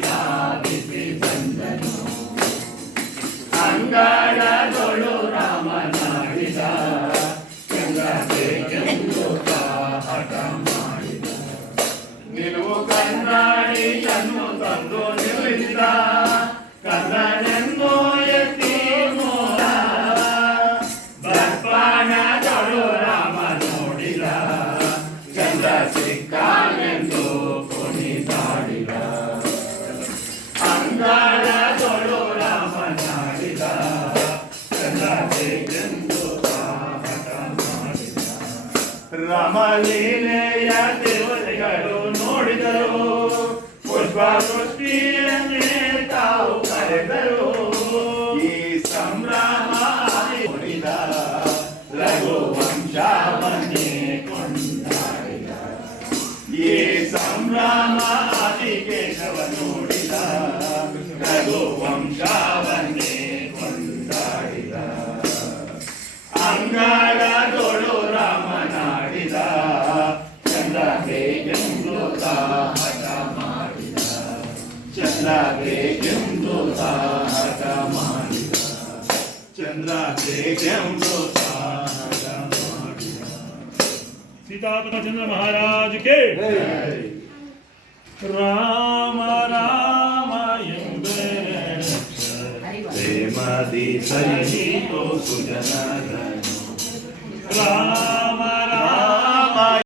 ಧಾವಿಸಿ ಬಂದನು. ಅಂಗಳದೊಳು ರಾಮನಾಡಿದ ಚಂದ್ರಬೇಕೆಂದು ಹಠ ಮಾಡಿದ. ನಿಲುವು ಕನ್ನಡಿಯನ್ನು ತಂದು ನಿಲ್ಲಿಸಿದ ಕನ್ನಡೆಂದು ಎತ್ತಿ ಮೂಲ. ಬರ್ಪಾಣದೊಳು ರಾಮ ನೋಡಿದ ಚಂದ್ರ ಸಿಕ್ಕಾನೆಂದು ರಾಮಲೀಲೆಯ ದೇವತೆಗಳು ನೋಡಿದರು. ಪುಷ್ಪವೃಷ್ಟಿಯನ್ನೇ ತಾವು ಕರೆದರು. ಈ ಸಂಭ್ರಮ ನೋಡಿದ ರಘುವಂಶವನ್ನೇ ಕೊಂಡಾಡಿದ. ಈ ಸಂಭ್ರಮ ಆದಿಕೇಶವ ನೋಡಿದ ರಘುವಂಶವನ್ನೇ ಕೊಂಡಾಡಿದ. ಅಂಗಳದೊಳು चन्द्राग्रेजं दोताहकमाणिता चंद्र महाराज के राम राम प्रेमादि सरिणी को सुजना राम राम